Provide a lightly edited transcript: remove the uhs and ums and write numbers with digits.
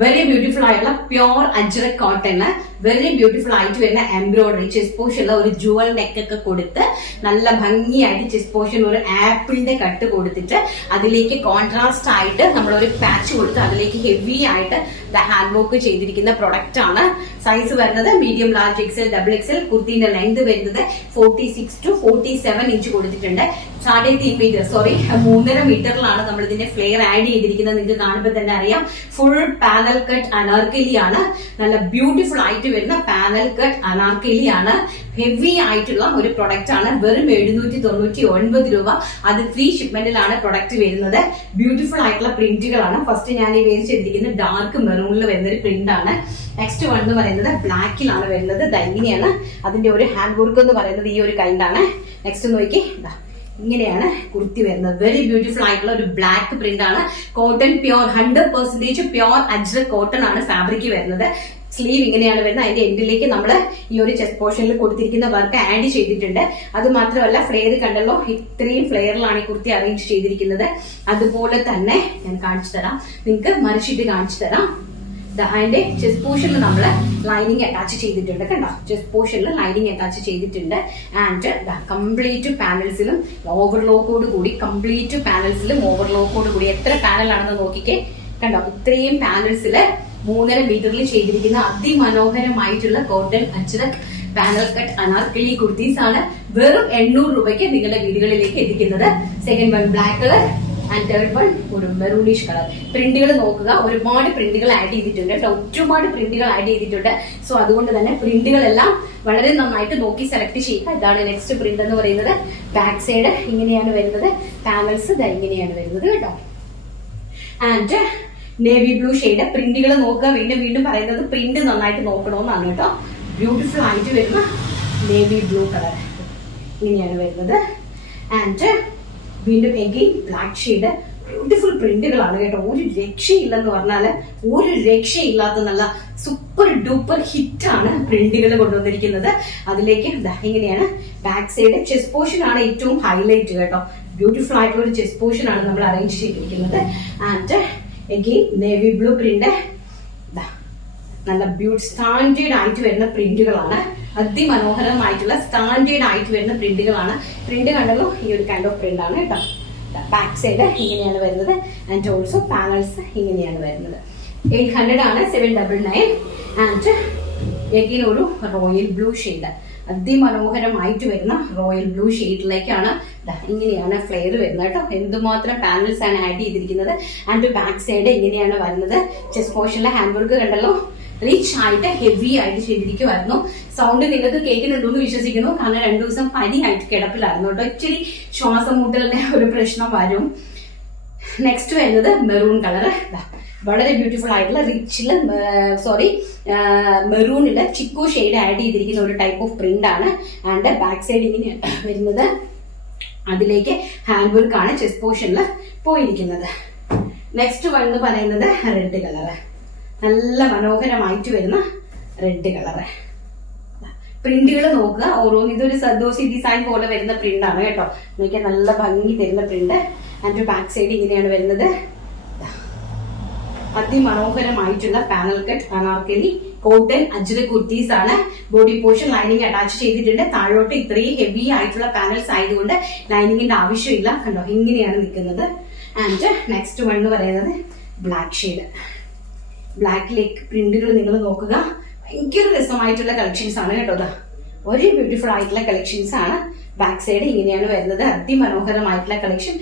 Very beautiful ആയിട്ടുള്ള pure ajrak cotton, very beautiful ആയിട്ട് വരുന്ന എംബ്രോയിഡറി, ചെസ്റ്റ് പോർഷനുള്ള ഒരു ജുവൽ നെക്ക് ഒക്കെ കൊടുത്ത് നല്ല ഭംഗിയായിട്ട് ചെസ്റ്റ് പോർഷൻ ഒരു ആപ്പിളിന്റെ കട്ട് കൊടുത്തിട്ട് അതിലേക്ക് കോൺട്രാസ്റ്റ് ആയിട്ട് നമ്മളൊരു പാച്ച് കൊടുത്ത് അതിലേക്ക് ഹെവി ആയിട്ട് ഹാൻഡ് വർക്ക് ചെയ്തിരിക്കുന്ന പ്രൊഡക്റ്റ് ആണ്. സൈസ് വരുന്നത് medium, large, XL, double XL. കുർത്തിന്റെ ലെങ്ത് വരുന്നത് 46 to 47 ഇഞ്ച് കൊടുത്തിട്ടുണ്ട്. 3.5 മീറ്റർ, സോറി 3.5 മീറ്ററിലാണ് നമ്മൾ ഇതിന്റെ ഫ്ലെയർ ആഡ് ചെയ്തിരിക്കുന്നത്. നിങ്ങൾക്ക് കാണുമ്പോൾ തന്നെ അറിയാം. ഫുൾ പാനൽ കട്ട് അനാർക്കലി ആണ്. നല്ല ബ്യൂട്ടിഫുൾ ആയിട്ട് വരുന്ന പാനൽ കട്ട് അനാർക്കലി ആണ്. ഹെവി ആയിട്ടുള്ള ഒരു പ്രൊഡക്റ്റ് ആണ്. വെറും 799 രൂപ. അത് ഫ്രീ ഷിപ്മെന്റിലാണ് പ്രൊഡക്റ്റ് വരുന്നത്. ബ്യൂട്ടിഫുൾ ആയിട്ടുള്ള പ്രിന്റുകളാണ്. ഫസ്റ്റ് ഞാൻ ഈ വേദിച്ചിരിക്കുന്നത് ഡാർക്ക് മെറൂണിൽ വരുന്ന ഒരു പ്രിന്റ് ആണ്. നെക്സ്റ്റ് വൺ എന്ന് പറയുന്നത് ബ്ലാക്കിലാണ് വരുന്നത്. ഇങ്ങനെയാണ് അതിന്റെ ഒരു ഹാൻഡ് വർക്ക് എന്ന് പറയുന്നത്. ഈ ഒരു കൈൻഡാണ്. നെക്സ്റ്റ് നോക്കി, ഇങ്ങനെയാണ് കുർത്തി വരുന്നത്. വെരി ബ്യൂട്ടിഫുൾ ആയിട്ടുള്ള ഒരു ബ്ലാക്ക് പ്രിന്റ് ആണ്. Cotton pure 100% pure ajrak cotton ആണ് ഫാബ്രിക് വരുന്നത്. സ്ലീവ് ഇങ്ങനെയാണ് വരുന്നത്. അതിന്റെ എൻഡിലേക്ക് നമ്മൾ ഈ ഒരു ചെസ്റ്റ് പോർഷനിൽ കൊടുത്തിരിക്കുന്ന വർക്ക് ആഡ് ചെയ്തിട്ടുണ്ട്. അത് മാത്രമല്ല ഫ്ലെയർ കണ്ടല്ലോ, ഇത്രയും ഫ്ലെയറിലാണ് ഈ കുർത്തി അറേഞ്ച് ചെയ്തിരിക്കുന്നത്. അതുപോലെ തന്നെ ഞാൻ കാണിച്ചു തരാം, നിങ്ങൾക്ക് മറിച്ചിട്ട് കാണിച്ചു തരാം. അതിന്റെ ചെസ്റ്റ് പോർഷനിൽ നമ്മൾ ലൈനിങ് അറ്റാച്ച് ചെയ്തിട്ടുണ്ട്. കണ്ടോ, ചെസ്റ്റ് പോർഷനിൽ ലൈനിങ് അറ്റാച്ച് ചെയ്തിട്ടുണ്ട്. ആൻഡ് കംപ്ലീറ്റ് പാനൽസിലും ഓവർലോക്കോട് കൂടി, കംപ്ലീറ്റ് പാനൽസിലും ഓവർലോക്കോട് കൂടി. എത്ര പാനലാണെന്ന് നോക്കിക്കേ. കണ്ടോ, ഇത്രയും പാനൽസില് 3.5 മീറ്ററിൽ ചെയ്തിരിക്കുന്ന അതിമനോഹരമായിട്ടുള്ള cotton Ajrak panel cut Anarkali kurtis ആണ്. വെറും 800 രൂപയ്ക്ക് നിങ്ങളുടെ വീടുകളിലേക്ക് എത്തിക്കുന്നത്. Second one black colour and third one ഒരു മെറൂണിഷ് കളർ. പ്രിന്റുകൾ നോക്കുക, ഒരുപാട് പ്രിന്റുകൾ ആഡ് ചെയ്തിട്ടുണ്ട് കേട്ടോ. ഒരുപാട് പ്രിന്റുകൾ ആഡ് ചെയ്തിട്ടുണ്ട്. സോ അതുകൊണ്ട് തന്നെ പ്രിന്റുകളെല്ലാം വളരെ നന്നായിട്ട് നോക്കി സെലക്ട് ചെയ്യുക. ഇതാണ് നെക്സ്റ്റ് പ്രിന്റ് എന്ന് പറയുന്നത്. ബാക്ക് സൈഡ് ഇങ്ങനെയാണ് വരുന്നത്. പാനൽസ് ഇങ്ങനെയാണ് വരുന്നത് കേട്ടോ. And navy blue shade. പ്രിന്റുകൾ നോക്കുക. വീണ്ടും പറയുന്നത് പ്രിന്റ് നന്നായിട്ട് നോക്കണമെന്നാണ് കേട്ടോ. ബ്യൂട്ടിഫുൾ ആയിട്ട് വരുന്ന നേവി ബ്ലൂ കളർ ഇങ്ങനെയാണ് വരുന്നത്. ആൻഡ് വീണ്ടും എഗെയിൻ ബ്ലാക്ക് ഷെയ്ഡ്. ബ്യൂട്ടിഫുൾ പ്രിന്റുകളാണ് കേട്ടോ. ഒരു രക്ഷയില്ലെന്ന് പറഞ്ഞാല് ഒരു രക്ഷയില്ലാത്ത നല്ല സൂപ്പർ ഡൂപ്പർ ഹിറ്റ് ആണ് പ്രിന്റുകൾ കൊണ്ടുവന്നിരിക്കുന്നത്. അതിലേക്ക് ഇങ്ങനെയാണ് ബാക്ക് സൈഡ്. ചെസ്റ്റ് പോർഷൻ ആണ് ഏറ്റവും ഹൈലൈറ്റ് കേട്ടോ. ബ്യൂട്ടിഫുൾ ആയിട്ടുള്ള ഒരു ചെസ്റ്റ് പോർഷൻ ആണ് നമ്മൾ അറേഞ്ച് ചെയ്തിരിക്കുന്നത്. And again navy blue print. നല്ല സ്റ്റാൻഡേർഡ് ആയിട്ട് വരുന്ന പ്രിന്റുകളാണ്. അതിമനോഹരമായിട്ടുള്ള സ്റ്റാൻഡേർഡ് ആയിട്ട് വരുന്ന പ്രിന്റുകളാണ്. പ്രിന്റ് കണ്ടല്ലോ, ഈ ഒരു കൈൻഡ് ഓഫ് പ്രിന്റ് ആണ് കേട്ടോ. ബാക്ക് സൈഡ് ഇങ്ങനെയാണ് വരുന്നത്. ആൻഡ് ഓൾസോ പാനൽസ് ഇങ്ങനെയാണ് വരുന്നത്. 800 ആണ്. 799. ആൻഡ് എഗെയിൻ ഒരു റോയൽ ബ്ലൂ ഷെയ്ഡ്. അതിമനോഹരമായിട്ട് വരുന്ന റോയൽ ബ്ലൂ ഷെയ്ഡിലേക്കാണ് ഇങ്ങനെയാണ് ഫ്ലെയർ വരുന്നത് കേട്ടോ. എന്തുമാത്രം പാനൽസ് ആണ് ആഡ് ചെയ്തിരിക്കുന്നത്. ആൻഡ് ബാക്ക് സൈഡ് ഇങ്ങനെയാണ് വരുന്നത്. ചെസ്റ്റ് പോർഷനിലെ ഹാൻഡ് വർക്ക് കണ്ടല്ലോ, റിച്ച് ആയിട്ട് ഹെവി ആയിട്ട് ചെയ്തിരിക്കുമായിരുന്നു. സൗണ്ട് നിങ്ങൾക്ക് കേൾക്കുന്നുണ്ടോ എന്ന് വിശ്വസിക്കുന്നു. കാരണം 2 ദിവസം പനിയായിട്ട് കിടപ്പിലായിരുന്നു കേട്ടോ. ഇച്ചിരി ശ്വാസം മുട്ടലിന്റെ ഒരു പ്രശ്നം വരും. നെക്സ്റ്റ് വരുന്നത് മെറൂൺ കളർ. വളരെ ബ്യൂട്ടിഫുൾ ആയിട്ടുള്ള റിച്ചില് മെറൂണില് ചിക്കു ഷെയ്ഡ് ആഡ് ചെയ്തിരിക്കുന്ന ഒരു ടൈപ്പ് ഓഫ് പ്രിന്റ് ആണ്. ആൻഡ് ബാക്ക് സൈഡ് ഇങ്ങനെയാണ് വരുന്നത്. അതിലേക്ക് ഹാൻഡ് വർക്ക് ആണ് ചെസ്റ്റ് പോർഷനിൽ പോയിരിക്കുന്നത്. നെക്സ്റ്റ് വൺ എന്ന് പറയുന്നത് റെഡ് കളർ. നല്ല മനോഹരമായിട്ട് വരുന്ന റെഡ് കളറ്. പ്രിന്റുകൾ നോക്കുക. ഓരോന്ന് ഇതൊരു സദോസി ഡിസൈൻ പോലെ വരുന്ന പ്രിന്റ് ആണ് കേട്ടോ. നോക്കിയാൽ നല്ല ഭംഗി തരുന്ന പ്രിന്റ്. ആൻഡ് ബാക്ക് സൈഡ് ഇങ്ങനെയാണ് വരുന്നത്. അതിമനോഹരമായിട്ടുള്ള panel cut Anarkali cotton Ajrak kurtis ആണ്. ബോഡി പോർഷൻ ലൈനിങ് അറ്റാച്ച് ചെയ്തിട്ടുണ്ട്. താഴോട്ട് ഇത്രയും ഹെവി ആയിട്ടുള്ള പാനൽസ് ആയതുകൊണ്ട് ലൈനിങ്ങിന്റെ ആവശ്യമില്ല. കണ്ടോ, ഇങ്ങനെയാണ് നിൽക്കുന്നത്. ആൻഡ് നെക്സ്റ്റ് വൺ എന്ന് പറയുന്നത് ബ്ലാക്ക് ഷെയ്ഡ്. ബ്ലാക്കിലേക്ക് പ്രിന്റുകൾ നിങ്ങൾ നോക്കുക. ഭയങ്കര രസമായിട്ടുള്ള കളക്ഷൻസ് ആണ് കേട്ടോ. ഒരു ബ്യൂട്ടിഫുൾ ആയിട്ടുള്ള കളക്ഷൻസ് ആണ്. ബാക്ക് സൈഡ് ഇങ്ങനെയാണ് വരുന്നത്. അതിമനോഹരമായിട്ടുള്ള കളക്ഷൻ.